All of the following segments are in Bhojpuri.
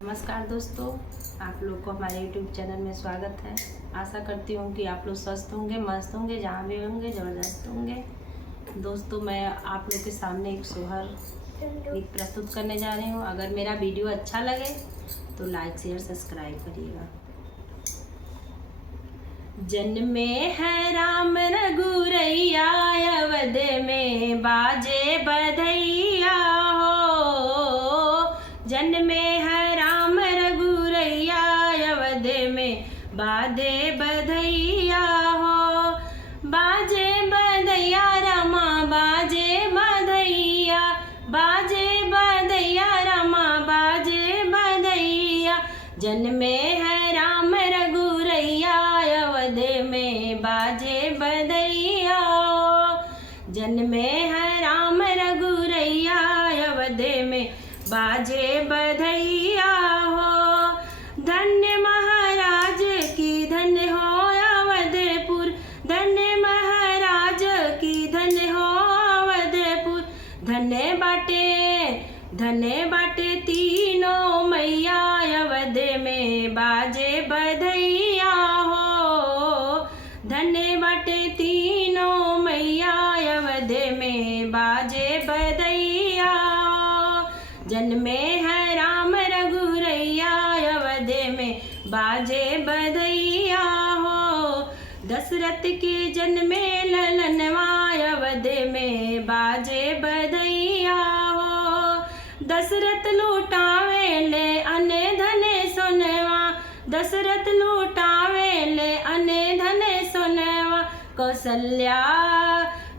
नमस्कार दोस्तों, आप लोग को हमारे YouTube चैनल में स्वागत है। आशा करती हूँ कि आप लोग स्वस्थ होंगे, मस्त होंगे, जहाँ भी होंगे ज़बरदस्त होंगे। दोस्तों, मैं आप लोग के सामने एक सोहर गीत प्रस्तुत करने जा रही हूँ। अगर मेरा वीडियो अच्छा लगे तो लाइक शेयर सब्सक्राइब करिएगा। जन्मे है राम रघुरैया, अवध में बाजे बधैया हो। जन्मे है राम रघुरैया, अवध में बाजे बधैया हो। बाजे बधैया रमा, बाजे बधैया, बाजे बधैया रमा, बाजे बधैया। जन्मे है राम रघुरैया, अवध में बाजे बधैया। जन्मे है राम रघुरैया, अवध में बाजे बधैया हो। धन्य महाराज की धन्य हो अवधपुर, धन्य महाराज की धन्य हो अवधपुर। धन्य बाटे तीनों मैया, अवध में बाजे बधैया हो। धन्य बाटे तीनों मैया, अवध में बाजे बधैया हो। जन्मे है राम रघुरैया, अवध में बाजे बधैया हो। दशरथ के जन्मे ललनवा, अवध में बाजे बधैया हो। दशरथ लूटावे ले अने धने सोनवा, दशरथ लूटावे ले अने धने सोनवा।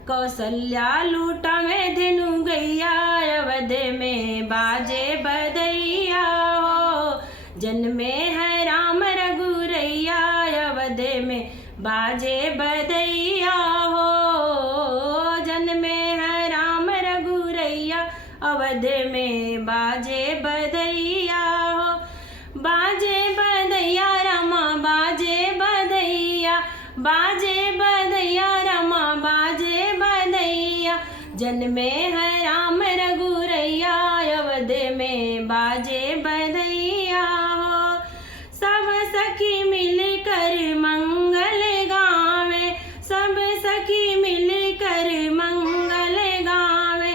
कौशल्या लूटावे धेनु गैया, अवध में बाजे बधैया हो। जन्मे है राम रघुरैया, अवध में बाजे बधैया हो। जन्मे है राम रघुरैया, अवध में बाजे बधैया हो। बाजे बधैया रमा, बाजे बधैया, बाजे बधैया रमा, बाजे बधैया। जन्मे है राम रघुरैया, अवध में बाजे बधैया हो। सब सखी मिलकर मंगल गावे, सब सखी मिलकर मंगल गावे।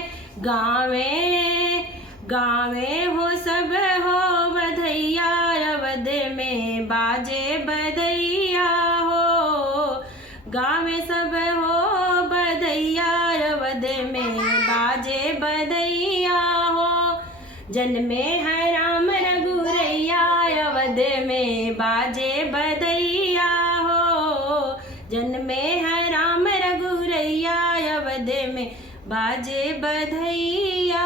गावे हो सब हो बधैया, अवध में बाजे बधैया हो। गावे सब हो बधैया, अवध में बाजे बधैया हो। जन्मे है राम रघुरैया, अवध में बाजे बधैया हो। जन्मे है राम रघुरैया, अवध में बाजे बधैया।